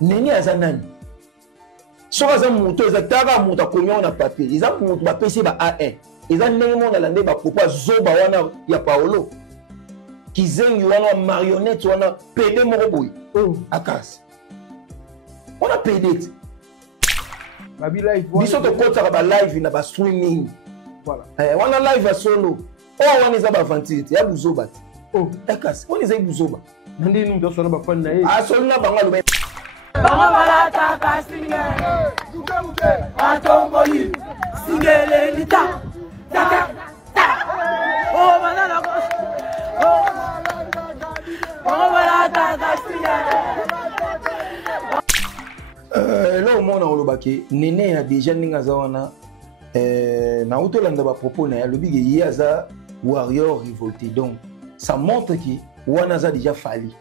Nene azanani. So aza muto ezataka muto akomia na papier. Eza muto ba PC ba A1. Eza ndenge mona lande ba popo zoba wana ya Paolo. Kizengi wana marionnette wana PD moko boy. Akasi. On a PD. Babi live. Biso to kota ba live na ba streaming. Voilà. Wana live solo. Oh wana eza ba vantite ya buzoba. Akasi. On eza buzoba. Nandi nous doit sonner ba fan na. Ah solo na bango lo. Bango balata kasinga. Atomboli. Singele lita. Tata. Oh banana ko. Bango balata kasinga. Là au monde on lobaki Nene a déjà ninga zawana na utolanda ba propos na lobi ke yaza warrior révolté donc ça montre que wana za déjà fali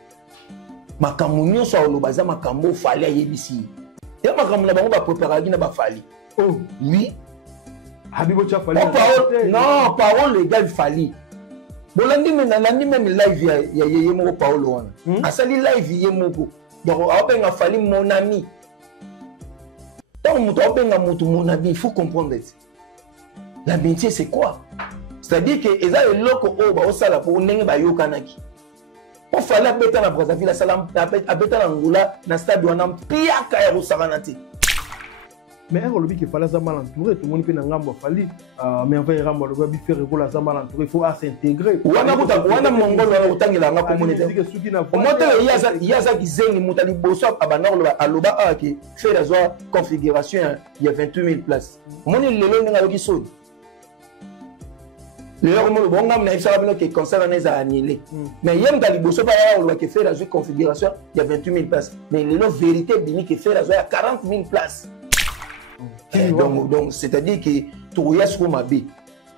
makambo nyonso olobaza makambo fali ayebisi ya makambo na bango ba préparer na ba fali oui Habibo cha fali non parole légal fali bolandi même live ya yeye moko Paolo wana asali live yeye moko donc abenga fali mon ami. Tant que mon ami, il faut comprendre. L'amitié, c'est quoi? C'est-à-dire que les gens loko oba osala pour nenge ba yokanaki. On fallait abeta na Brazzaville, salam abeta na Angola, na stade wana piaka ya rosaranati. Mais on le dit qu'il fallait mal entouré, tout le monde peut n'engambo fali. Mais enfin, il rambo le babi faire régola ça mal entouré, il faut s'intégrer. Wana mongolo wana utangela nga communauté. Au moins il y a ça qui zengi mutali boso abanor aloba aki fait la zone configuration il y a 28 000 places. Moni lelo nga ki sodi. Lelo mo bon ngam na ifsa bino ke concert na za annulé. Mais yem tali boso pa ya oloba ke fait la zone configuration il y a 28 000 places. Mais lelo vérité bini ke fait la zone 40 000 places. Donc c'est-à-dire que Touria sur ma B,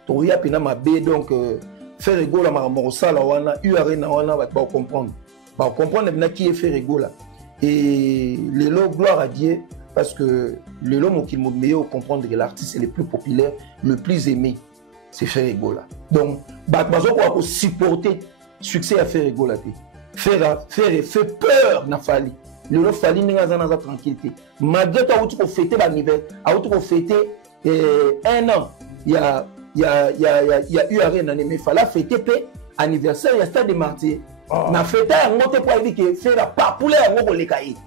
Touria pina ma B, donc faire rigolo la marmosa la wana, URN wana va comprendre maintenant qui est fait rigolo et les lots gloire à Dieu parce que le lot qui me meilleur comprendre que l'artiste est le plus populaire, le plus aimé, c'est faire rigolo. Donc bazo quoi supporter succès à faire rigolo faire peur n'a fallu. Le lot fallait n'aza tranquillité. Malgré toi, tu peux fêter l'anniversaire, tu peux fêter 1 an. Il y a eu un an, mais il fallait fêter l'anniversaire. Il y a stade de martyrs. Na fêté un autre pour dire que faire la papoulet à gros les cahiers.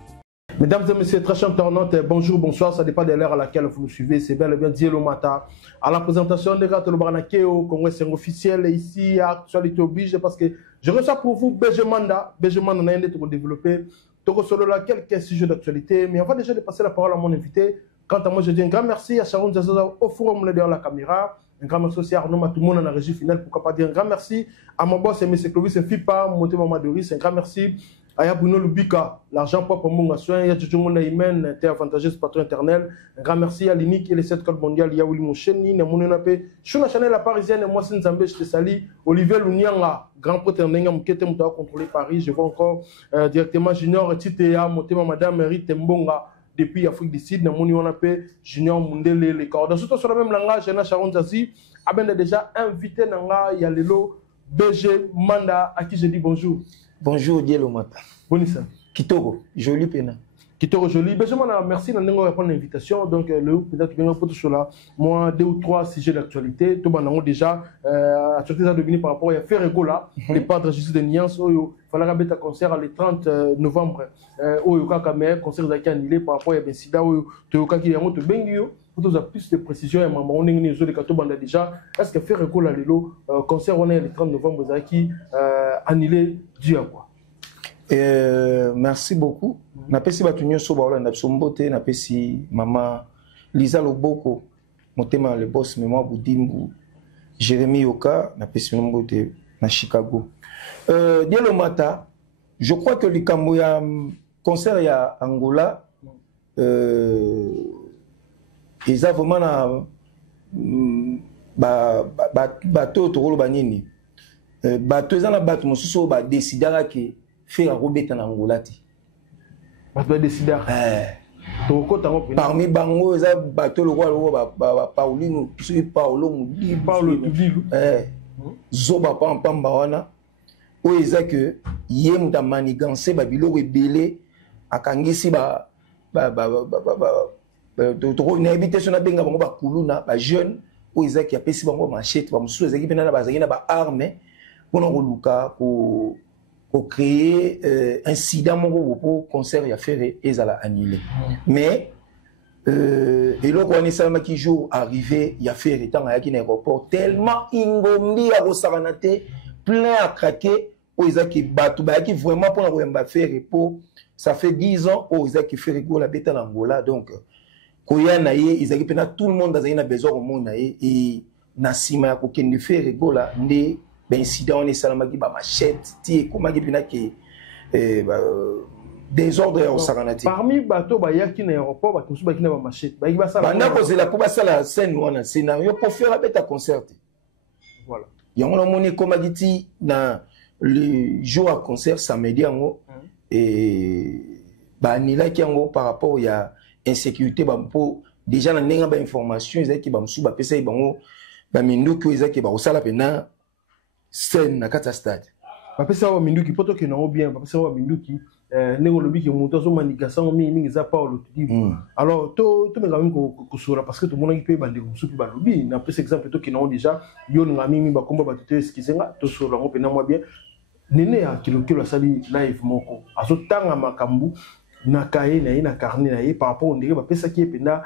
Mesdames et messieurs, très chers internautes, bonjour, bonsoir, ça dépend de l'heure à laquelle vous nous suivez. C'est bel et bien Dielo Mata. À la présentation de Gato Lobaranakeo, Congrès officiel ici à Actualité Oblige, parce que je reçois pour vous Béjemanda. Béjemanda, on a un pour développer. Solo là quelques sujets d'actualité, mais avant déjà de passer la parole à mon invité, quant à moi je dis un grand merci à Sharon Zazaza au forum derrière la caméra, un grand merci aussi à Arnaud Matoumon dans la régie finale, pourquoi pas dire un grand merci à mon boss M. Clovis et Fipa, Monté Mamadoris, un grand merci à Bruno Lubika, l'argent propre pour mon soin, il y a Tchoumouna Imen, terre avantageuse patron éternel, un grand merci à l'INIC et les 7 codes mondiales, il y a Willy Moucheni, Namounenapé, Chouna Chanel la parisienne, moi c'est Nzambé, je te salue, Olivier Lounianga, grand prêtre Nenga Moukete Mouta contrôler Paris, je vois encore directement Junior Titea, Motema Madame Rite Mbonga, depuis Afrique du Sud, Namounenapé, Junior Mundele, les corps. Dans tout sur le même langage, Jana Sharon Zazi, a déjà invité Nanga, il y a Lelo, BG Manda, à qui je dis bonjour. Bonjour Dielo Mata. Bonissa. Kitoko, joli pena. Kitoko joli. Benjamin, merci de nous répondre à l'invitation. Donc, peut-être que nous sur là, moi, 2 ou 3 sujets d'actualité. Tout le monde déjà, actualité ça devenu par rapport à Ferregola, les padres de justice de Niance, il fallait rabattre un concert le 30 novembre. Au Yokakame, concert qui a annulé par rapport à Bensida, au Yokaki Yamoto Bengio. Pour tous plus de précisions, on est déjà. Est-ce que Ferregola, le concert on est le 30 novembre, qui annulé dû à quoi? Merci beaucoup. Napesi batunyo soba wala ndapsombote napesi mama Lisa Loboko motema le boss mémoire Boudimbu Jérémy Yoka napesi mbote na Chicago. Dielo Mata, je crois que le Kamboya concert ya Angola ils ont vraiment bateau tokolo banini bateau ezana bateau mosusu ba décidera que faire robeta na Angola ti bateau décidera parmi bango eza bateau le roi ba Paulino puis Paulo Mudi Paulo Tubilu zoba pamba wana o eza que yem da maniganse ba biloko ebele akangisi nayebi so nabenga bango bakuluna bajeune oyo ezaki apesi bango machete bamosusu ezalaki mpena na bazalaki na baarme mpona koluka kocréer incident moko po concert ya Ferré ezala annulé. Mais eloko wana esalamaki jour arrivé ya Ferré ntango ayaki na aéroport tellement ingombi akosakana te plein à craquer oyo ezaki bato bayaki vraiment mpona koyamba Ferré po ça fait 10 ans oyo ezaki Ferré gola beta na Angola. Donc koya na ye ezalaki mpena tout le monde azalaki na besoin komona ye e na nsima ya kokende Ferré gola nde incident wana esalamaki bamachete ti ekomaki mpena ke désordre ya kosakana te. Parmi bato bayaki na aéroport bato mosusu bayaki na bamachete bayaki basala banda kozela mpo basala scène wana scénario mpo faire abeta concert te. Voilà. Yango namoni ekomaki ti na le jour à concert samedi yango baanilaki yango par rapport ya insécurité mpo déjà na ndenge bainformation ezalaki bamosusu bapesaki bango baminduki oyo ezalaki bakosala mpena scène na kati ya stade bapesaka baminduki mpo tokende yango bien bapesaka baminduki ndenge olobiki moto azomanika sango mingi eza Paolo Tudibu. Alors tomenga mingi kosola parce que tomonaki mpe bandeko mosusu mpe balobi napesa exemple tokende yango déjà yo ninga mingi bakomba bato te eskizenga tosola yango mpena mwa bien nene ya kilokilo asali live moko azotanga makambo na kaye na ye na carnet na ye par rapport ndenge bapesaki ye mpena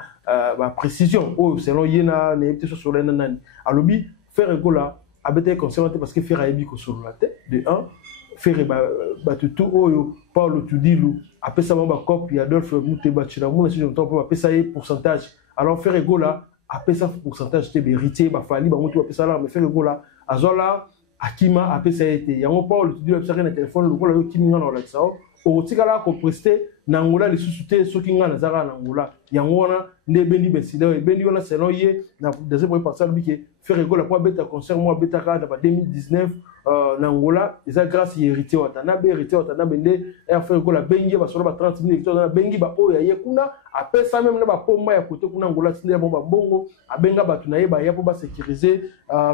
baprécision oyo selon ye na nayebi te sosolola ye na nani alobi Ferré gola abetaki concert te parce que Ferré ayebi kosolola te de 1 Ferré bato tout oyo Paolo Tudilu apesa bango bakope ya Adolphe Muteba Chilamuna si je me trompe pas apesa ye pourcentage. Alors Ferré gola apesa pourcentage te héritier bafali bango to apesa là mais Ferré gola azola akima apesa ye te yango Paolo Tudilu apesa na téléphone lokola yo kiminga na olakisa okotikala kopreste na Angola lisusu te soki nga nazaka na Angola yango wana nde ebendi baincident ebendi wana selon ye na deuxième premier partie alobi ke Ferré gola po abeta concert mo abetaka na ba 2019 na Angola eza grâce ya héritier Watanabe nde Ferré gola bengi basolo ba 30 000 hectares na bengi ba oyo ye kuna apesa même na ba pomba ya côté kuna Angola tinde ba bongo abenga batu na ye ba ya po ba sécuriser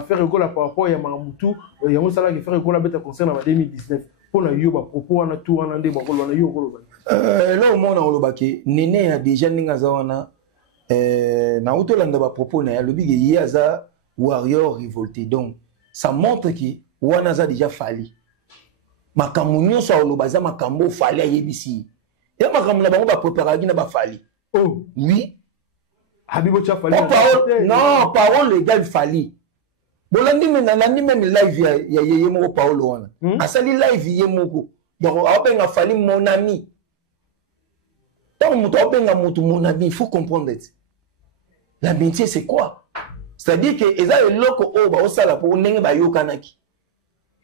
Ferré gola par rapport ya Mamutu yango sala ke Ferré gola beta concert na ba 2019 pona yo ba propos wana tout wana nde ba kolona yo koloba là au monde olobaki nene ya déjà ninga za wana na utolanda ba propos na ya lobiki ye aza warrior révolté. Donc ça montre que wana za déjà fali makambo nyonso oloba za makambo fali ayebisi ya makambo na bango ba préparer na ba fali. Oh oui Habibo cha fali non parole légale fali bolandi nandi même live ya yeye moko Paolo wana asali live ye moko donc abenga fali mon ami. Tant que tu mon ami, il faut comprendre. L'amitié, c'est quoi? C'est-à-dire que les gens loko oba osala pour nenge ba yokanaki.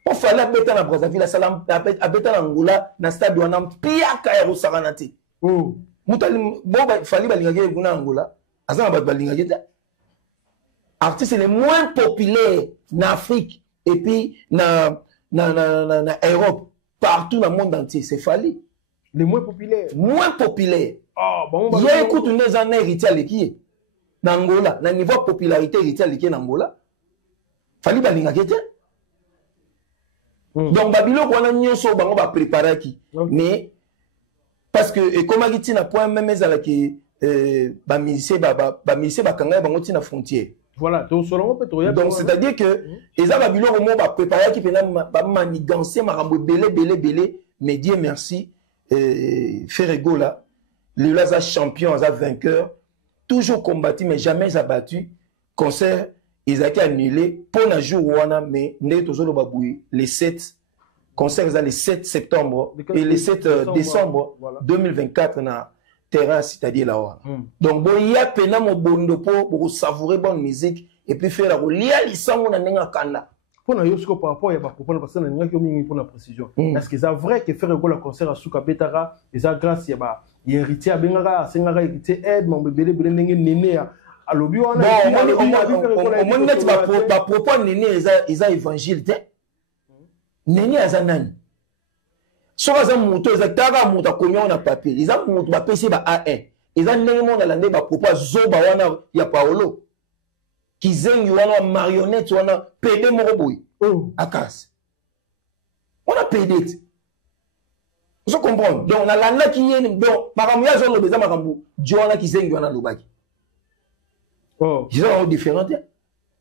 On fallait abeta na Brazzaville, salam abeta na Angola, na stade wana pia ka ya osaranate. Oh, mutali boba fali balingaki kuna Angola, azana ba balingaki ta. Artiste les moins populaires en Afrique et puis na Europe, partout dans le monde entier, c'est Fali. Les moins populaires. Moins populaires. Oh, bon, il y a écoute une année héritier à l'équipe. N'Angola, le niveau de popularité héritier à l'équipe n'Angola. Fali balinga kete. Donc Babylone on a nyonso bango ba préparer qui. Mais parce que comme a dit na point même ezala ki ba musicien ba kanga bango tina frontière. Voilà, donc c'est-à-dire que les Babylone au moins ba préparer qui pena ba manigancer marambo belé mais Dieu merci. Ferré gola, le Laza champion, Laza vainqueur, toujours combattu mais jamais abattu. Concert, ils ont été annulés pour un jour mais les 7 concert le 7 septembre et le 7 décembre voilà. 2024 na terrain c'est-à-dire là. Donc il y a pena mo bondo pour savourer bonne musique et puis faire la lia lisango na nenga kanda. Pour nous, par rapport à la proposition, parce que nous avons pour la précision. Est-ce que c'est vrai que faire le concert à Souka Betara, et ça grâce à héritier à Bengara, à Sengara, héritier aide, mon bébé, néné à l'objet. Bon, on met ma propos néné, ils ont évangile. Néné à Zanan. Soit un mouton, ils ont taga mouton, combien on a papier. Ils ont mouton, ma PC, bah, A1. Ils ont néné, mon alande, ma propos, Zoba, wana, ya Paolo. Qui zeng wana marionnette wana PD moroboui à casse. On a PD. Vous comprenez? Donc, on a l'anna qui est, donc, Maramouya, on a besoin de Maramou, Diona qui s'est en Lobaki. Oh. Ils sont différents.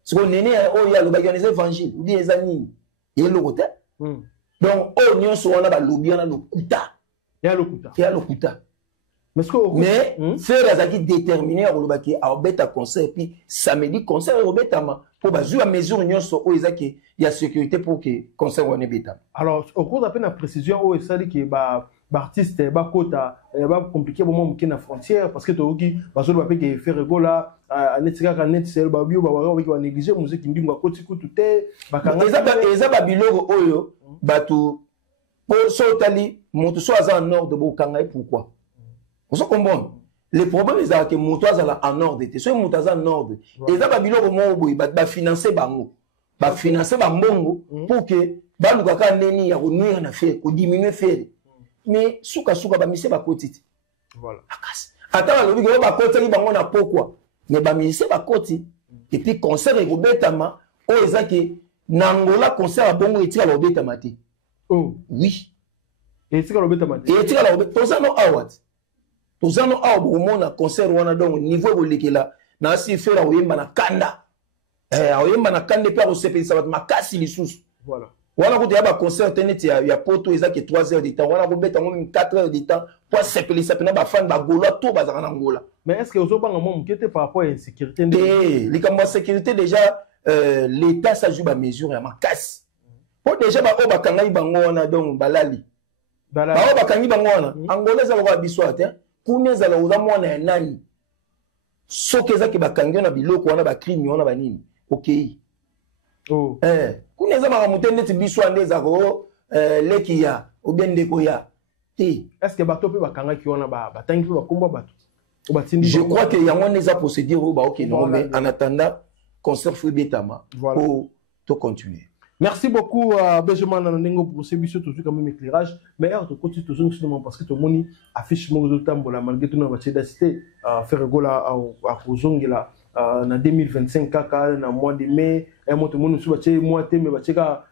Ce qu'on est né, il y a Lobaki, on est évangile, ou bien les amis, il y a le côté. Donc, on y a sur on a lobby, on a le kuta. Il y a le kuta. Il y a le kuta. Mais, faire les déterminer à Lobaki, à Obeta concert, puis samedi concert, Obeta, pour baser à mesure, il y a sécurité pour que le concert soit bêta. Alors, au cours de la précision, où ça dit que l'artiste est compliqué pour moi la frontière parce que tu as dit que faire rigola à netika kanet c'est le babio va négliger musique qui dit moi côté tout est eza babiloko oyo batu pour sotali moto so aza en nord de bokanga pourquoi vous comprenez le problème est que moto aza en nord de so moto aza en nord eza babiloko mo boy ba financer bango ba financer ba mbongo pour que baluka ka neni ya konuira na faire ko diminuer faire mais suka ba mise ba kotiti voilà akasi ata lobi ko ba koteli bango na pourquoi mais ba mise ba koti et puis concert e robetama o ezaki nangola concert bongo etika robetama te oh oui etika robetama te etika robetama tozano awat bo mona concert wana donc niveau bolekela na si fera oyemba na kanda oyemba na kanda pe ko sepelisa bat makasi lisusu voilà. Voilà, il y a un concert, il y a poto, il y a 3 heures de temps. Voilà, il y a 4 heures de temps. Pour s'appeler, ça peut être un fan d'Angola, tout bazar en Angola. Mais est-ce que vous avez un moment qui était par rapport à la sécurité? Les caméras de sécurité, déjà, l'État s'ajoute à mesure à ma casse. Pour déjà, on va kangai bangona donc balali. Balali. On va kangai bangona. Angola, ça va bisouate. Kouné, ça va uza mwana nani. Sokeza ki bakangi na biloko wana ba crime wana ba nini. OK. Oh. Kuneza makamutende tibiso andeza ko lekia obende ko ya est-ce que bato pe bakanga ki wana ba tangi pe bakomba bato je crois que yango neza procédure ba OK non mais en attendant concert fou betama pour to continuer. Merci beaucoup Benjamin Nandengo pour ce biso toujours quand même éclairage mais alors to continue toujours justement parce que to moni affiche mo zo tambola malgré tout na ba cité faire rigola à kozongela en 2025 kaka na mois de mai et moi tout le monde sur mois de mai bacheka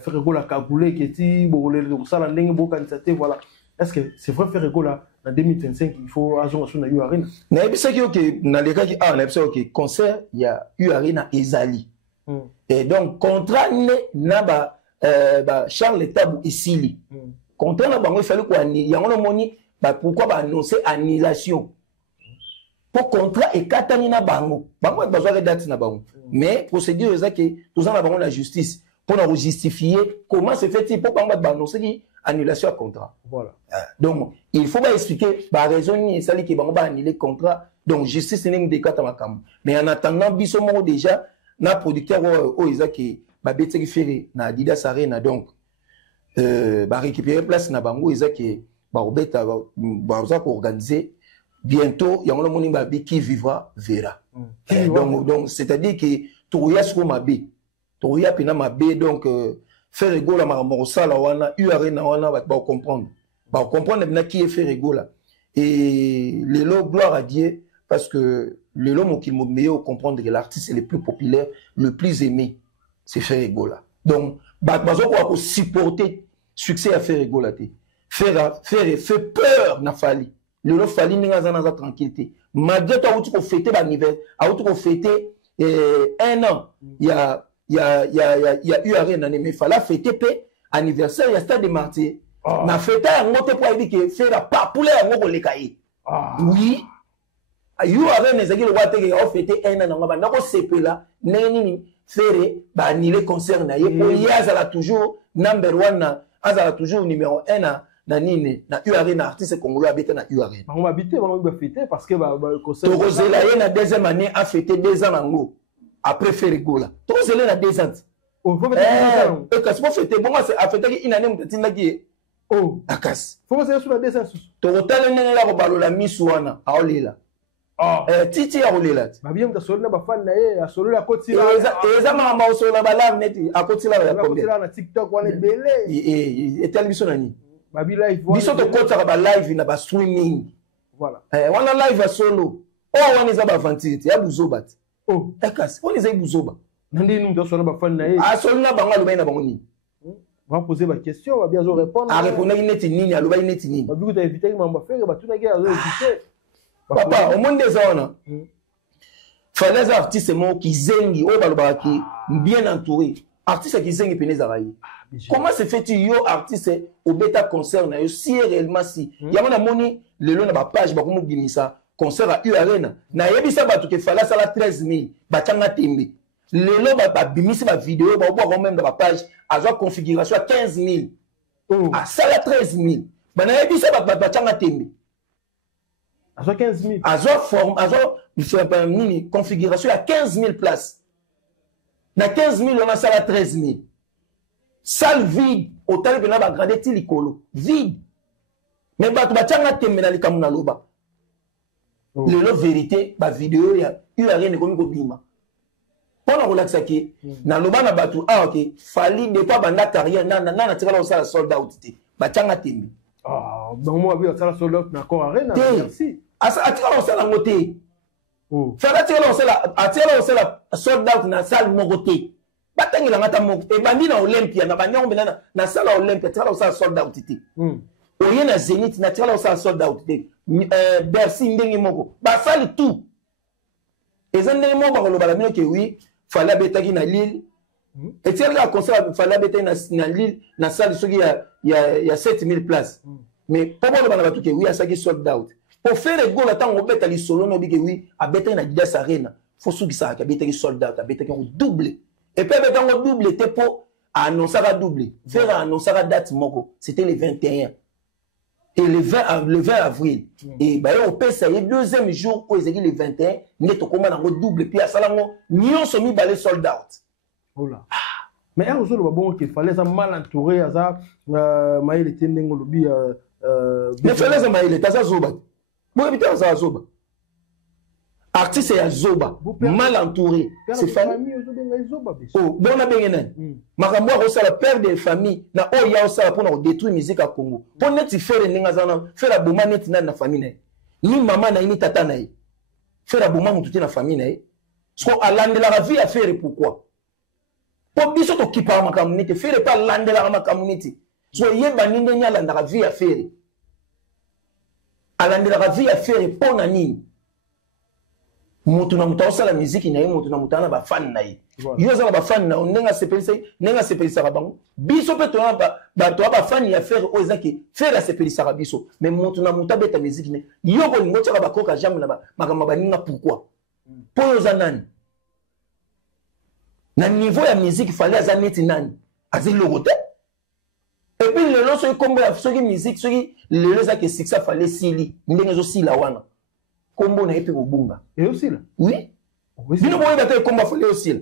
faire rigola kagoulé qui ti bolé ça la ndenge bo candidaté voilà est-ce que c'est vrai faire rigola en 2025 il faut agir sur na U Arena na bisa ki OK na le cas qui na bisa OK concert il y a U Arena ezali et donc contrat na ba Charles Tabou isili contrat na bango il fallait quoi yango no moni pourquoi ba annoncer annulation pour contrat et katamina bango bango besoin de date na bango mais procédure ezaki tous en avons la justice pour nous justifier comment se fait-il pour bango annoncer qui annulation à contrat voilà donc il faut pas expliquer par raison ni ça qui bango ba annuler contrat donc justice n'est de kata makam mais en attendant biso mo déjà na producteur o ezaki ba beteki fere na Adidas Arena donc ba récupérer place na bango ezaki ba obeta ba za organiser bientôt il y a un monde qui vivra verra donc c'est-à-dire que touya sur ma bé touya pina ma bé donc faire rigolo la marmosala wana U Arena wana va comprendre maintenant qui est fait rigolo et les lots gloire à Dieu parce que le lot qui me meilleur comprendre que l'artiste est le plus populaire le plus aimé c'est faire rigolo donc bazo ko supporter succès à faire rigolo faire peur na fali le lot fali ninga za tranquillité malgré toi tu ko fêter l'anniversaire tu ko fêter 1 an il y a eu Arena mais fallait fêter pe anniversaire il y a stade de Martyrs na fêter ngo te pour dire que faire pas pour les ngo le kai oui eu Arena ezaki le wate que fêter 1 an ngo ba ndako sepela neni faire ba annuler concert na ye pour yazala toujours number 1 azala toujours numéro 1 na nini na U Arena artiste congolais habité na U Arena on habité on va fêter parce que concert Torozela na deuxième année a fêté 2 ans nango après faire rigola Torozela na 2 ans oh faut fêter et quand faut fêter bon c'est a fêter une année mutatina qui oh akas faut fêter sur la 2 ans Torotala nene la balola miswana aolela titi ya olela ba bien ka solo na ba fan na ye a solo la kotila eza mama solo na bala neti akotila ya kotila na TikTok wana belé et television nani babi live biso to kota ba live na ba streaming voilà wana live a solo wana za ba vantite ya buzoba oh akas wana za buzoba nandi num to solo ba fan na ye solo na bango lo na bango ni On va poser ma question, on va bien répondre. À répondre à une nini, à l'ouba une nini. On va bien inviter ma frère, on va tout naguer à inviter. Papa, au monde des zones, fallait des artistes qui zengi, au balba qui bien entouré. Artistes qui zengi pénèze à railler. Comment se fait-il yo artiste au bêta concert na yo si réellement si il y a mon moni le long na ba page ba komo bimisa concert à U Arena na yebisa ba to ke fala sala 13000 ba tanga tembe le long ba bimisa ba vidéo ba bo même na ba page a zo configuration à 15000 à sala 13000 ba na yebisa ba tanga tembe à zo 15000 a zo forme a zo nini configuration à 15000 places na 15000 on a sala 13000 salle vide, hôtel que n'a pas gradé tilikolo vide. Mais bah tu vas tiens la terminale comme na loba. Le vérité, bah vidéo ya rien ne comme bima. Pendant relaxa qui na loba na batu ok fali de pas banda carrière na tira la sold out té. Bah tiens la terminale. Ah bon moi oui ça sold out na encore arena merci. Asa tira la ngoté. Fala tira la sold out na salle mogoté. Batangi la ngata moko e bandi na Olympia na bandi ombela na sala Olympia tala o sa sold out titi oye na Zenith na tala o sa sold out titi Bercy ndenge moko ba sali tout ezende mo ba loba la mino ke oui fallait betaki na Lille et tiens la concert fallait betaki na Lille na salle soki ya 7000 places mais pour moi ba na batu ke oui asaki sold out pour faire go la tango beta li solo no bi ke oui a betaki na Didas Arena faut soki sa ka betaki sold out a betaki on double. Et puis, quand on double, c'était pour annoncer à doubler. Faire annoncer à date, c'était le 21. Et le 20 avril. Et bah, on peut essayer le deuxième jour où ils ont dit le 21, net au commande en double. Puis à Salango, nous on se mis balai sold out. Oh là. Mais un jour, bon, qu'il fallait ça mal entouré, à ça, Maïl était n'engo lobby. Mais fallait ça Maïl, t'as ça zoba. Bon, éviter ça zoba. Artiste ya zoba mal entouré c'est famille oh bon na bengena makambo ko sala père de famille na o ya o sala pour na détruire musique à Congo pour neti faire ninga zana faire boma neti na famille ni maman na ni tata na faire boma mututi na famille na so alandela la vie à faire pourquoi pour biso to kipa ma communauté faire pas landela ma communauté so yeba ninde nya landa la vie à faire alandela la vie à faire pour na nini mutu na muta osala musique na ye mutu na muta na ba fan na ye yo za ba fan na nenga sepelisa ka bango biso pe to ba fan ya faire o ezaki faire sepelisa ka biso mais mutu na muta beta musique ne yo ko lingo tsaka ba koka jambe na ba makamba baninga pourquoi po yo za nani na niveau ya musique fallait azaneti nani azeli logote et puis le lo so kombo ya soki musique soki le lo za ke succès fallait sili ndenge zo sila wana kombo na epe kobunga et aussi là oui bino boye bata komba fallait aussi là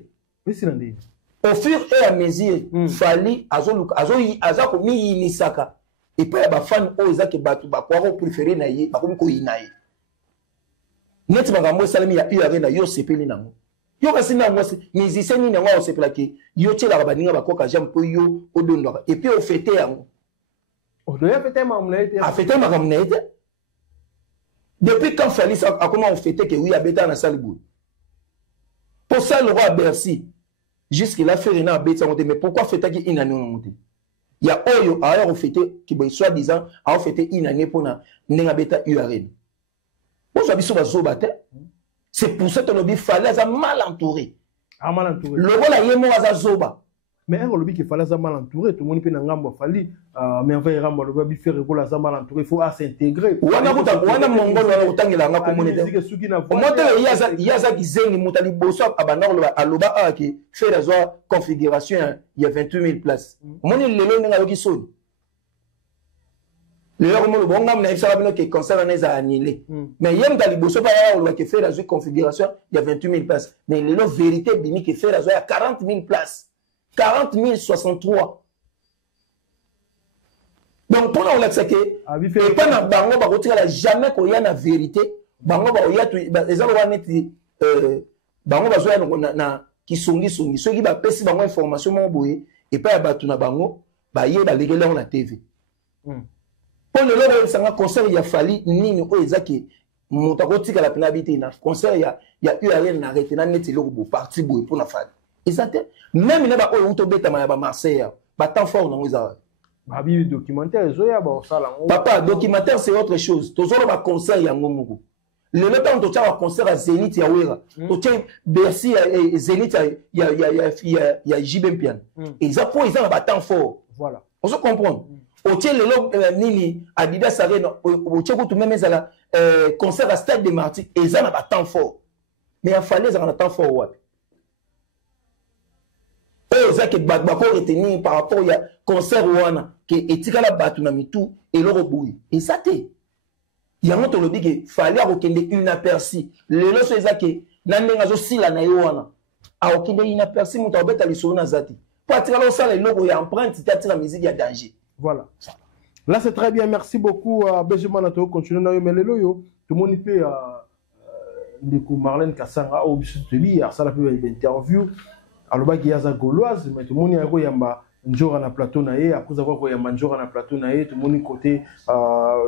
aussi là ndé au fur et à mesure fallait azo ko mi inisaka et puis ba fan o ezaki batu ba kwa préférer na ye ba ko ko inaye net ba mo salami ya U Arena yo sepeli nango yo kasi na moi musicien ni nango o sepela ke yo tela ba ninga ba koka jam po yo odondo et puis au fêter yango o doya fêter mamnaite a fêter mamnaite. Depuis quand Félix a comment on fêtait que oui, à Béta na Salibou. Pour ça, le roi Bercy, jusqu'il a fait rien à Béta, mais pourquoi fêter qu'il a monté? Il y a Oyo, alors on fêtait, qui soi-disant, a fêté une année pour na Béta URN. Bon, ça biso bazobate. C'est pour ça que le fallait ça mal entouré. Ah, mal entouré. Le roi la yemo à zoba. Mais un lobby qui fallait ça mal entouré, tout le monde peut n'engambo falli. Mais enfin, rambo le lobby faire régola ça mal entouré, il faut s'intégrer. Wana mongolo wana utangela nga communauté. Au moins il y a ça qui zengi mutali boso abana aloba aki faire la configuration il y a 28 000 places. Moni lelo nga yoki soni. Le mo bon ngam na ifsa bino ke concert na za annulé. Mais yem tali boso pa ya oloba ke faire la configuration il y a 28 000 places. Mais lelo vérité bini ke faire la 40 000 places. 40 063. Donc, pour nous, on a dit que, et pas dans Bango, bah, jamais qu'il y a la vérité. Bango, bah, il y a tout, les gens vont être, Bango, bah, na qui songi. Ceux qui va passer Bango information, mon boy, et pas à tout na Bango, bah, il y a les gars dans la TV. Pour le lobby, ça a concert, il y a fallu, ni nous, ezaki, mon takoti à la pénalité, na concert, il y a eu à rien arrêté, na net, il y a parti, pour la famille. Même il n'y a pas eu de Marseille. temps fort dans les arts. Babi documentaire, Zoya, ça là. Papa, documentaire, c'est autre chose. Tu as un concert, il y a un moment. Le temps où tu as un concert à Zénith, il y a Ouera. Tu as Bercy, Zénith, il y a JB Pian. Et ils ont un temps fort. Voilà. On se comprend. Au tien le Nini, Adidas Arena, au tien tout même concert à Stade des Martyrs, et ils ont un temps fort. Mais il fallait un temps fort. Ouais. Et ça que Bako retenir par rapport au concert Ouana, qui est Etikala Batunamitu et l'Euroboui. Et ça t'est. Il y a un autre lobby qu'il fallait avoir une aperçu. Le lot c'est ça que Nandengazo Sila na Ouana. A aucun inaperçu, mon tabet à l'issue na Zati. Pour attirer le sang, le logo est empreinte, c'est attirer la musique, il y a danger. Voilà. Là, c'est très bien. Merci beaucoup à Benjamin Nato. Continuez à mais tout le monde peut Marlène Kassanga au bisu de lui, ça la peut interview. Alors bah il y a za gauloise, mais tout le monde y a go yamba njora na plateau na ye, après avoir go yamba njora na plateau na ye, tout le monde côté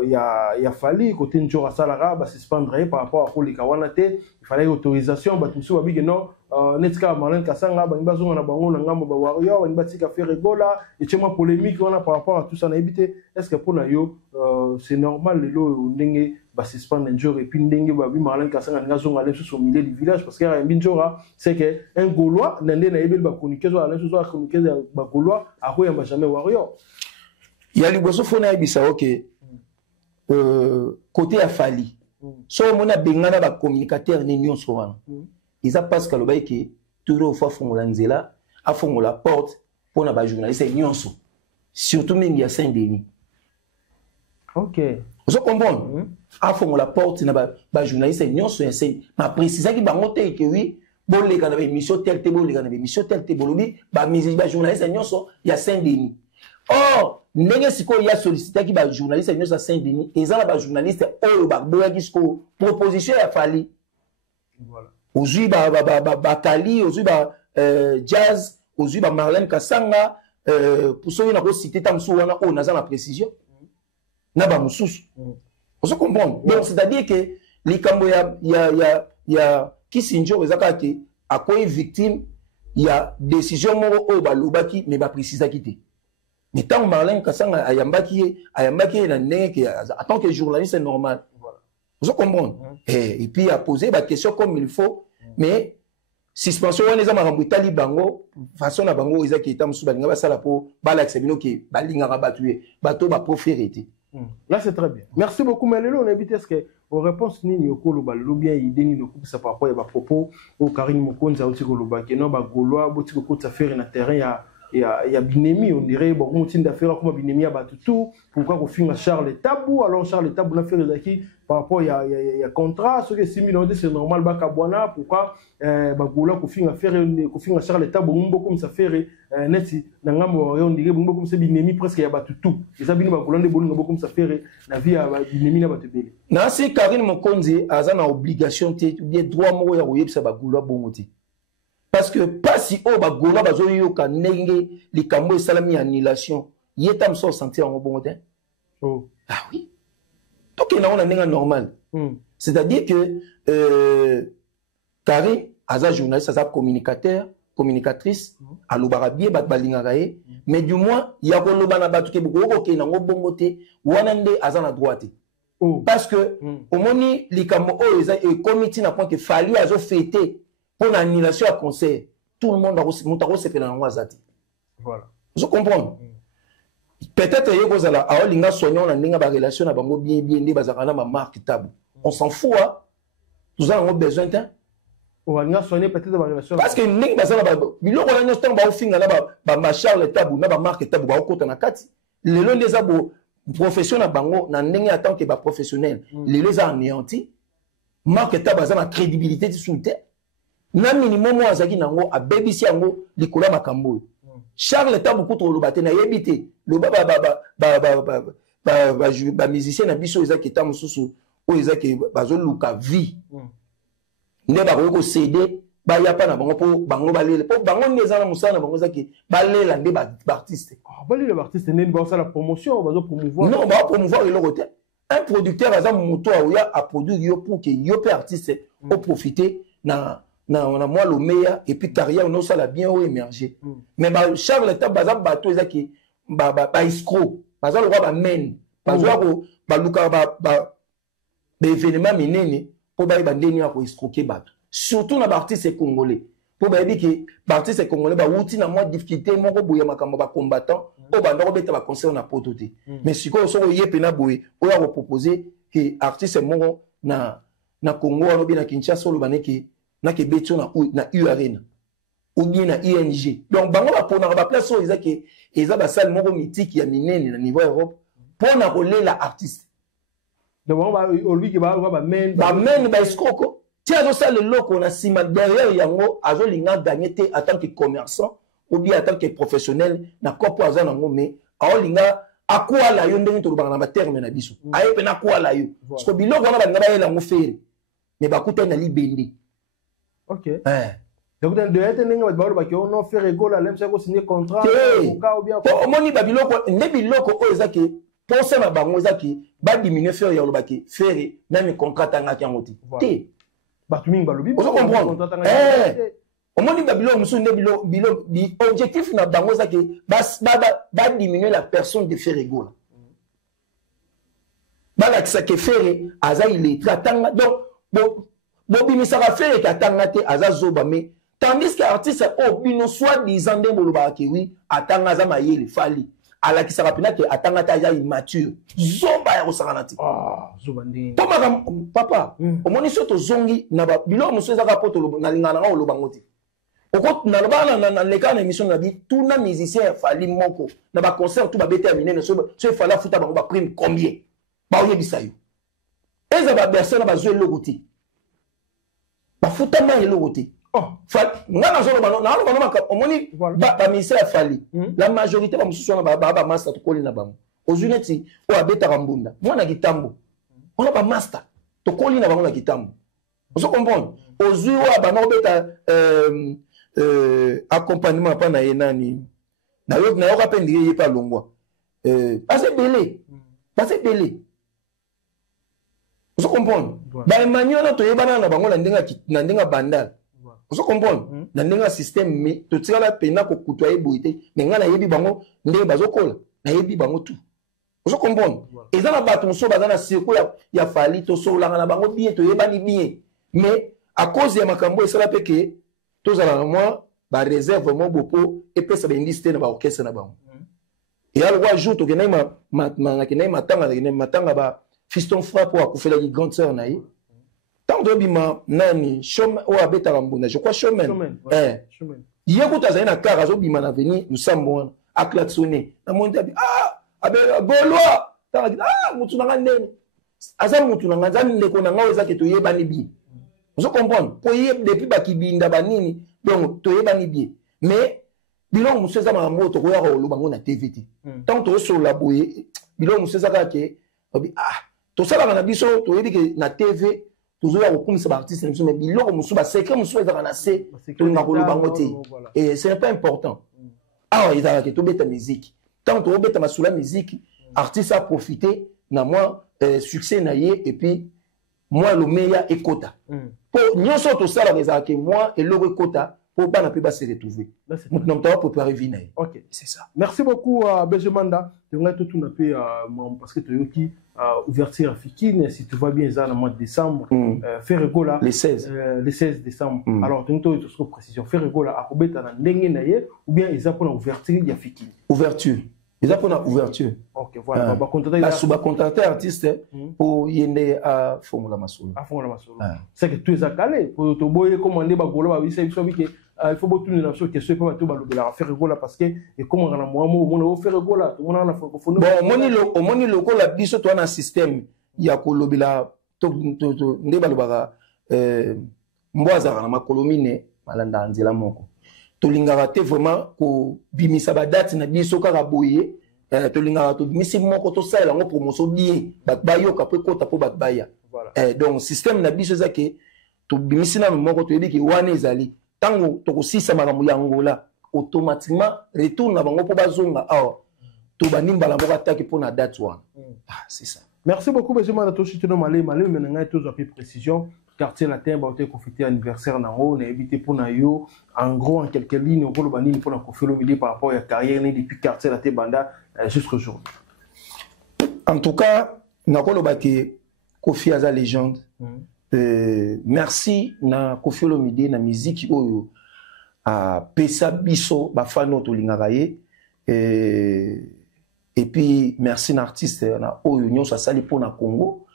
il y a fallu côté njora salara bah suspendre par rapport à ko les kawanate, il fallait autorisation bah tout ça ba non netka Marlène Kassanga ba ngazonga na bango na ngambo ba warrior ba batika faire rigola et tellement polémique on a par rapport à tout ça na éviter est-ce que pour na yo c'est normal le lo ndenge ba suspendre njora et puis ndenge ba bi Marlène Kassanga ngazonga aller sur milieu du village parce que njora c'est que un gaulois ndende na yebel ba communiquer zo aller sur communiquer ba gaulois a ko yamba jamais warrior il y a liboso fona ebisa OK côté a fali so mona bengana ba communicateur ni nyonso wana ils a parce que le bail qui toujours fois fongola nzela a fongola porte pour na ba journaliste nyonso surtout même il y a Saint-Denis. OK. Vous comprenez a fongola porte na ba journaliste nyonso enseigne ma préciser ki ba moté que oui bon les gars na émission tel te bon les gars na émission tel te bolobi ba musique ba journaliste nyonso il y a Saint-Denis. Or ndenge siko ya sollicité ki ba journaliste nyonso à Saint-Denis et ça ba journaliste o ba boya ki siko proposition ya fali. Voilà. Aujourd'hui, Kali, aujourd'hui, Jazz, aujourd'hui, Marlène Kassanga, pour ceux qui ont cité Tamsou, on a la précision. N'a pas moussous. On se comprend. Donc, c'est-à-dire que les Camboya, il y a qui s'injure aux Akake, à quoi est victime, il y a décision au Balubaki, mais pas précise à quitter. Mais tant Marlène Kassanga, Ayambaki, en tant que journaliste, c'est normal. Vous comprenez? Et puis à poser la question comme il faut, mais suspension on les a marambutali bango façon na bango ils a qui état musu balinga basala po bala examino qui balinga rabatue bato ba proférité. Là c'est très bien. Merci beaucoup mais on évite ce que aux réponses ni yokolo balo bien idée ni lokup ça par rapport à propos au Karine Mokonza aussi ko lobaki non ba goloa boti ko ta faire na terrain il y a Binemi, on dirait, bon, on tient d'affaires comme Binemi à Batutu, pourquoi on filme à Charles Tabou, alors Charles Tabou n'a fait les acquis par rapport il y a contrat, ce que 6 000 c'est normal, Bakabouana, pourquoi Bagoula qu'on filme à Charles Tabou, beaucoup comme ça fait, Netsi, on dirait, beaucoup comme c'est Binemi presque à Batutu, et ça, Binemi Bagoula, beaucoup comme ça fait, la vie à Binemi à Batutu. Non, c'est Karine Mokonzi, a une obligation, de droit mourir à Oyeb, ça Bagoula, bon motif. Parce que pas si on va gola bazo yoka nenge les cambo salami annulation yetam so sentir en bon temps. Oh. Ah oui. Donc il y a un normal. C'est-à-dire que Karine aza journaliste aza communicateur communicatrice à l'obarabie bat balingarae mais du moins il y a ko loba na batu ke buko ko ke na ngobongote wanande aza na droite. Parce que au moni les cambo o eza et comité na point que fali azo fêter pour l'annulation à concert, tout le monde a se fait dans la voilà. Je comprends. Peut-être que vous allez avoir une relation avec bien marque table. On s'en fout. Nous avons besoin de on va soigner peut-être la relation. parce que nous avons Charles Tabou, na marque Tabou, ba okota na kati. Les lois des abo professionnels bango na ndenge attend que ba professionnel. Les lois anéanti. Marque Tabou a la crédibilité sous terre. Na minimum mo azaki nango a BBC yango likola makambo. Charles Tabou ko to lobate na yebite. Le ba musicien na biso ezaki ta mususu o ezaki bazo luka vie. Ne ba ko CD ba ya pa na bango po bango balele. Po bango ndeza na musana bango zaki balela nde ba artiste. Ah balele ba artiste ne ba ça la promotion bazo promouvoir. Non, ba promouvoir le côté. Un producteur azam moto a produire yo pour que yo pe artiste au profiter na on a moi le meilleur et puis carrière on ça la bien ou émerger mais ba Charles ta baza bato ezaki ba escroc baza le roi ba men baza ko ba luka ba événement minene pour ba ndeni ya ko escroquer bato surtout na ba artiste congolais pour ba bi que ba artiste congolais ba wuti na moi difficulté moko boya makambo ba combattant o ba ndoko beta ba concert na pototé mais siko so yepe na boye o ya ko proposer que artiste moko na Congo on bien na Kinshasa lo baneke na ke beto na U Arena ou bien na ING donc bango ba pona ba place so ezaki eza ba salle moko mythique ya minene na niveau Europe pona ko lela artiste donc on va lui qui va men ba escroco ti azo sale loko na sima derrière yango azo linga gagner en tant que commerçant ou bien en tant que professionnel na kopo aza nango mais azo linga akwa la yo ndenge to bana ba terme na biso aye pe na kwa la yo parce que biloko wana ba ngaba yela ngo fere mais ba kuta na libende. Ok. Donc de être n'enga ba ki on fait rigola même ça ko signer contrat ou bien ko moni ba biloko ne biloko o ezaki pour ça na bango ezaki ba diminuer faire ya lobaki faire na mi contrat tanga ki ngoti te ba tuming ba lobi on comprendre au moni ba biloko musu ne biloko bi objectif na bango ezaki ba diminuer la personne de faire rigola ba la que faire aza il est tratanga donc Bobi sera fait et atangate azazoba mais tandis que artiste au bino soit disant de boloba ki oui atanga ma yeli fali ala ki sera pina que atangata ya immature zomba ya osanganati zobandi papa au moni soto zongi na ba bilo muso za poto na lingana nga oloba ngoti okot na lobana na leka na émission na bi tout na musicien fali moko na ba concert tout ba déterminer so fala futa ba prime combien ba oyebisa yo eza ba personne ba jouer logoti ba futa ma logoti ngana zo ba na lo ba omoni ba ministère fali la majorité ba mususu na ba master to koli na ba ozuneti o abeta kambunda mwana kitambo ona ba master to koli na ba na kitambo ozo comprendre ozui wa ba na obeta accompagnement pa na yenani na yo ka pendire ye pa longwa assez belé vous comprenez ba Emmanuel to yebana na bango na ndenga bandal vous comprenez na ndenga système mais to tsala pena ko kutwa eboite menga na yebi bango ndenge bazokola na yebi bango tout vous comprenez eza na bato so bazana siko ya fali to so langa na bango bien to yebani bien mais à cause ya makambo esala peke to zala na moi ba réserve mo bopo et pesa ba indiste na ba orchestre na bango et alors wa jour to kenai matanga ba fiston frappe ou faire la grande sœur naï tant de bima nani chom ou abeta rambuna je crois chemin yekuta zaina car zo bima na venir nous sommes à klaxonner na monde abe golwa mutu na ngane asa mutu na ngane ndeko na ngawe zake to yebani bi vous comprenez pour yeb depuis bakibinda banini donc to yebani bi mais bilong museza ma moto ko ya ko lubango na TVT tant to so la boye bilong museza ka ke to sala na biso to yebi ke na TV toujours ya kokumisa ba artiste mais biloko musu ba secret musu ezaka na se to na ko lubango te et c'est pas important il va que to beta musique tant to beta masula musique artiste a profité na moi succès na ye et puis moi le meilleur ekota pour nyoso to sala ezaka ke moi et le ekota pour bana pe ba se retrouver maintenant to pour arriver. OK, c'est ça. Merci beaucoup Benjamanda. Tu vas tout na pe parce que tu yoki ouverture africaine si tu vois bien ça le mois de décembre Ferregola le 16 décembre. Alors tu as une précision Ferregola a kobeta na ndenge na ye ou bien ils pour ouverture africaine. Ouverture. Ils ont pour la ouverture. OK, voilà. La sous-contacter artiste pour yende à Formula Masolo. À Formula Masolo. C'est que tu es à calé pour te boyer commander ba golo ba wi c'est que il faut botuner la chose que ce pas tout ba lobela faire gola parce que et comment on a moi on faire gola on a la francophonie. Bon moni loko la biso to na système ya ko lobela to ndeba lobaka mbwaza na makolomine malanda nzela moko. Tolingara te vraiment ko bimisa ba date na biso kaka boye tolingara to bimisi moko to sala ngo promotion bien ba yo ka pe kota po ba baya donc système na biso za ke to bimisi na moko to yebi ki wana ezali tango to ko sisa makambo ya ngola automatiquement retour na bango po bazonga to banimba la moko attaque pour na date wana c'est ça. Merci beaucoup Benjamin Natoshi Tino Malé maintenant tous a fait précision quartier latin ba te confecter anniversaire na on a évité pour na yo en gros en quelques lignes pour le banini pour na Koffi Olomide par rapport à carrière depuis quartier latin banda jusqu'au jour. En tout cas, nakolo ba ke Koffi aza légende. Merci na Koffi Olomide na musique oyo a pesa biso ba fano to lingaka ye et puis merci na artiste na oyo nyonso asali pour na Congo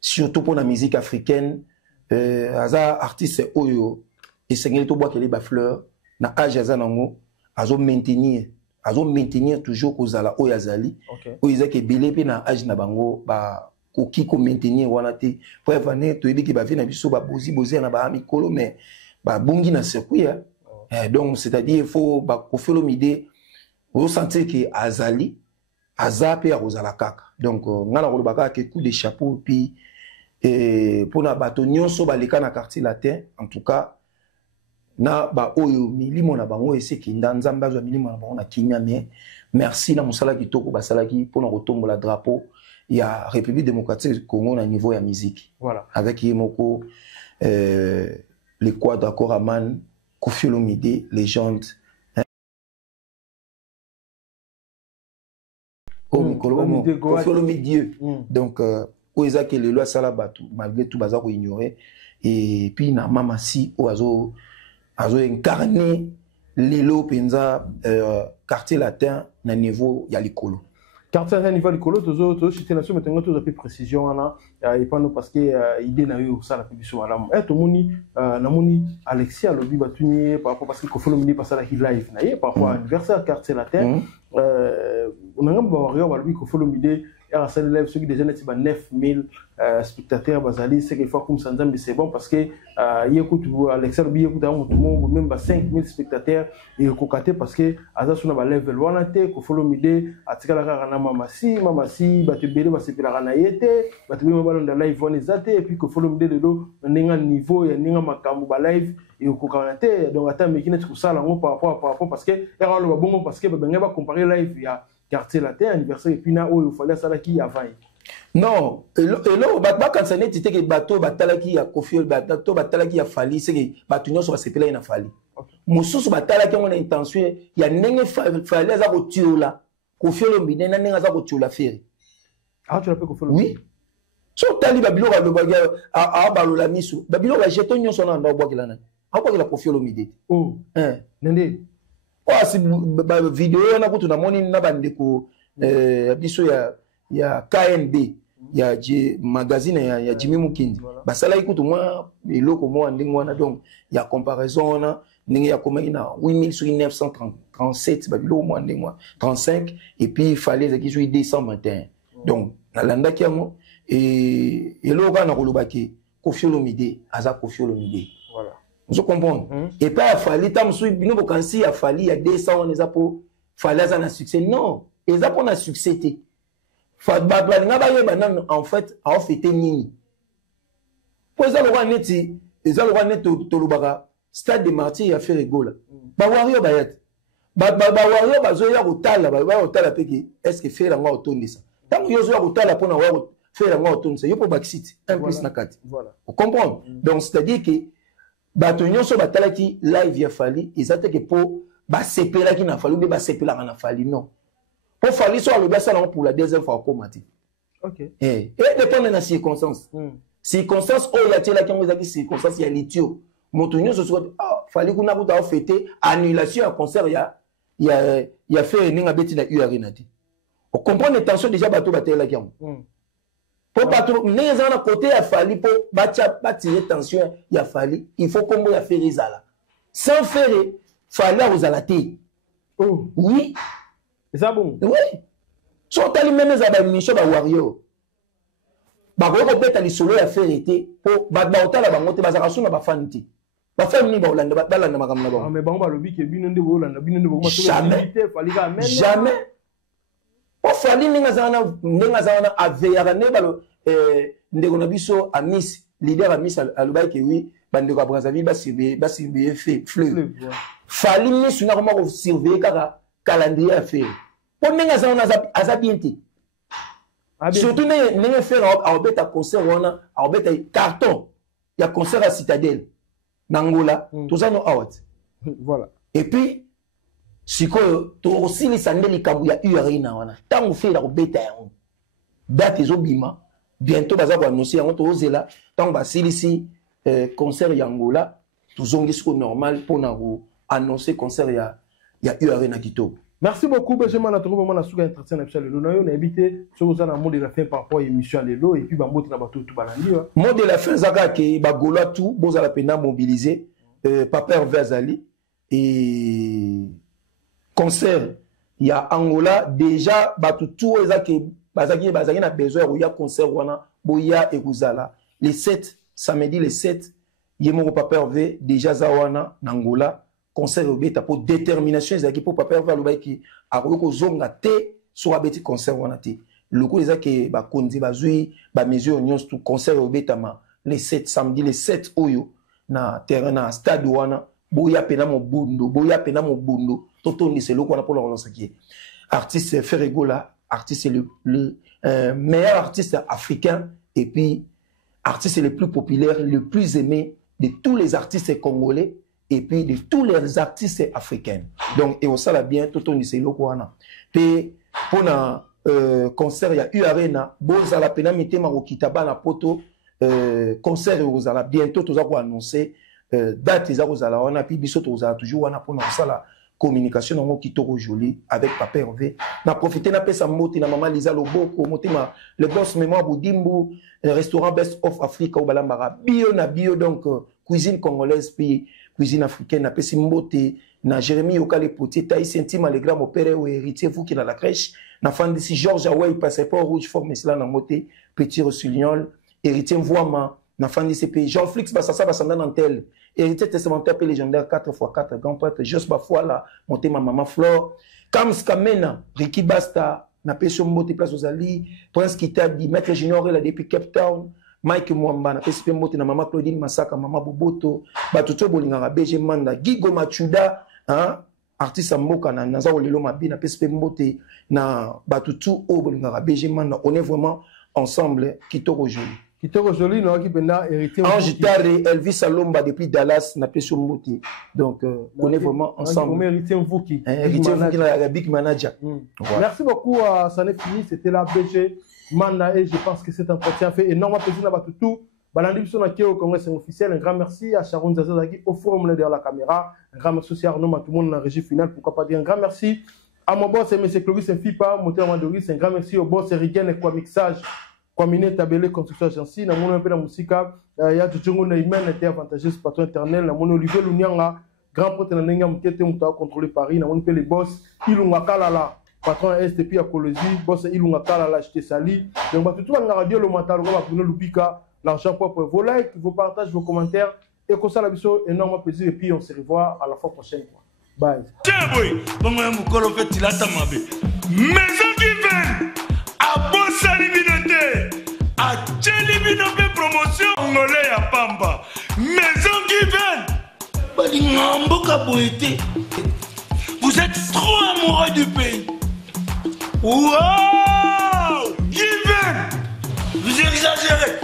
surtout pour la musique africaine. Aza artiste oyo esengeli to boakeli ba fleur na âge aza nango azo maintenir toujours kozala oyo azali oyo ezaki ebele mpe na âge na bango ba koki ko maintenir wana te po evane toyebi ke bavi na biso babozi na ba mikolo mais babungi na circuit donc c'est-à-dire il faut ba Koffi Olomide ozo sentir ke azali aza pe akozala kaka donc ngana kolobaka ke coup de chapeau puis pour na bato nyonso baleka na quartier latin en tout cas na ba oyo milimo na bango eseki ndanzamba azwa milimo na bango na Kenya mais merci na musala kitoko basalaki pour na kotombola drapeau ya République démocratique du Congo na niveau ya musique voilà avec Yemoko les quadres Koraman Koffi Olomide légende Koffi Olomide Dieu donc oezaki lelo asala bato malgré tout baza ko ignorer et puis na mamasi oazo incarner lelo penza quartier latin na niveau ya likolo quartier latin niveau likolo tozo cité nation metengo tozo plus précision wana et pas nous parce que idée na yo ça la publication malamu to moni na moni Alexis alobi batuni par rapport parce que Koffi Olomide pasala hi live na ye par rapport à anniversaire quartier latin on a ngamba wario balobi Koffi Olomide à la salle live ceux qui déjà n'étaient pas 9000 spectateurs basali c'est qu'il faut comme ça c'est bon parce que il écoute Alexis Lobi écoute tout le monde même 5000 spectateurs et kokaté parce que aza suna ba level wana te Koffi Olomide atikala kaka na mamasi batebele basepela na yete batebele balonda live wana zate et puis Koffi Olomide lelo ndinga niveau ya ndinga makambo ba live et kokana te donc ata mekine tout ça là par rapport parce que era lo bongo parce que benga ba comparer live ya quartier latin anniversaire et puis na oyo fallait ça là qui avant non et là ba quand ça n'est été que bateau batalaki ya Koffi bateau batalaki ya Fali c'est que bato nyonso basepela na Fali mususu batalaki on a intention ya ndenge Fali za ko tiola Koffi Olomide na ndenge za ko tiola feri tu l'appelles Koffi Olomide oui so tali babilo ba a balola misu babilo ba jeton nyonso na ndo bwakela na abwakela Koffi Olomide nende si vidéo na kutu na moni na bandeko biso ya KNB ya magazine ya Jimmy Mukindi basala ikutu mwa eloko mwa ndingi wana donc ya comparaison na ndingi ya komaki na 8937 babilo mwa ndingi mwa 35 et puis il fallait zaki sur 221 donc na landa kiamo et eloko na kolobaki Koffi Olomide aza Koffi Olomide voilà vous comprenez et pas Fali tam sou bino bokansi ya Fali ya 200 on les a pour Fali za na succès non ils a pour na succès té Fali nga ba yeba nan en fait a fêté nini pour ça le roi neti ils a le roi net to lubaka stade de Martyrs ya fait rigola ba wario ba yet ba wario ba zo ya kotala ba kotala peki est-ce que faire nga otondisa tant yo zo ya kotala pona wa faire nga otondisa yo po backseat un plus na kati voilà vous comprenez donc c'est-à-dire que bato nyonso batalaki live ya Fali ezate ke po basepelaki na Fali ou ba sepelaka na Fali non po Fali so alobi asala pour la deuxième fois komati OK et dépend na circonstance circonstance o ya tela kango ezaki circonstance ya litio moto nyonso so Fali kuna kuta fêter annulation ya concert ya fait ninga beti na URN ti on comprend les tensions déjà bato batela kango pour patron les gens à côté ya Fali pour bâtir tension ya Fali il faut combo ya faire izala sans faire Fali aux alaté oui c'est ça bon oui so tali même za ba mission ba warrior ba ko beta li solo ya faire été pour ba otala bango te bazaka suna ba fanti ba famille ba olanda balanda makamna ba mais bango ba lobi ke bino nde bo olanda bino nde bo ma Fali ga même jamais o Fali ninga zana aveyaka ne balo ndeko na biso a Miss leader a Miss alobaki ke oui bandeko Brazzaville ba surveiller fleuve Fali Miss na comment surveiller kaka calendrier à faire pour ninga zana azabienti surtout ninga faire a obeta concert wana a obeta carton il y a concert à Citadelle Nangola tout ça no out voilà et puis sikoyo to aussi les sandeli likambu ya urina wana tango fait la robeta yango date ezobima bientôt baza ko annoncer yango to zela tango basilisi concert ya Angola tozongi siko normal pour na annoncer concert ya urina kitoko. Merci beaucoup, Benjamin. On a trouvé mon souga entretien absolu. Nous avons invité ce que vous avez mot de la fin par rapport à l'émission Lelo et puis bambo na bateau tout balandi. Mot de la fin zaka ke bagola tout, bon za la pena mobiliser Papa Verzali et concert il y a Angola déjà batu tout ezaki bazaki na besoin il y a concert wana boya et kuzala les 7 samedi les 7 yemo Papa V déjà zawana Angola concert obeta pour détermination ezaki pour Papa Verzali qui a ko zonga te sur abeti concert wana te loko ezaki ba konzi bazui ba mesure nyons tout concert obeta ma les 7 samedi les 7 oyo na terrain na stade wana boya pena mo bundo toto ni c'est loko wana pour le relancer qui artiste Ferregola artiste le meilleur artiste africain et puis artiste le plus populaire le plus aimé de tous les artistes congolais et puis de tous les artistes africains donc et on sala bien toto ni c'est loko wana pe pona concert ya Arena boza la pena mitema okitaba na poto concert ozala bientôt toza ko annoncer date eza kozala wana puis biso tozala toujours wana pour na sala communication nango kitoko joli avec Papa Hervé na profiter na pesa moti na mama Lisa Loboko motema le boss mémoire Boudimbu restaurant Best of Africa au Balambara bio na bio donc cuisine congolaise puis cuisine africaine na pesi mbote na Jérémy Okale Potier Taï Sentima le grand mon père ou héritier vous qui dans la crèche na fan d'ici Georges Away passeport rouge forme cela na moté petit Rosulignol héritier Voima na fan d'ici pays Jean-Flix Bassassa Bassanda Nantel héritier testamentaire peu légendaire 4x4 grand prêtre Jos Bafoala monté ma maman Flore Kams Kamena Ricky Basta na pesi mbote place aux Ali Prince Kitadi maître Junior là depuis Cape Town Mike Mwamba na pesi mbote na mama Claudine Masaka mama Boboto batuto bolingaka BG Manda Gigo Machuda hein artiste mboka na naza olelo mabi na pesi mbote na batutu o bolingaka BG Manda on est vraiment ensemble kitoko joli kitoko joli no ki penda héritier Ange Tare Elvis Alomba depuis Dallas na pesi mbote donc on est vraiment ensemble héritier Mvuki la big manager merci beaucoup ça n'est fini c'était la BG Manda et je pense que cet entretien fait énormément plaisir à Batutu. Balandi biso na Keo Congrès officiel. Un grand merci à Sharon Zazazaki au forum derrière la caméra. Un grand merci aussi à Arnaud tout le monde dans la régie finale. Pourquoi pas dire un grand merci à mon boss M. Clovis Fipa, moteur Mandoris. Un grand merci au boss Erigen et quoi mixage, quoi miné tabelé construction agency. Na mon un peu la musique. Il y a du Djongo Neyman était avantageux patron éternel. Na mon Olivier Lunyanga, grand prêtre na Nenga Mkete Mouta contrôler Paris. Na mon peu les boss Ilunga Kalala. Patron STP à Colosie, boss Ilunga Kalala, je te salue. Donc, tout le monde a radio, le mental, le Lubika, l'argent propre, vos likes, vos partages, vos commentaires. Et comme ça, la vidéo, énormément plaisir. Et puis, on se revoit à la fois prochaine. Bye. Maison qui vient à Bossa Libinoté, à Tchelibinoté promotion, Congolais à Pamba. Maison qui vient, vous êtes trop amoureux du pays. Wow! Given! Vous exagérez!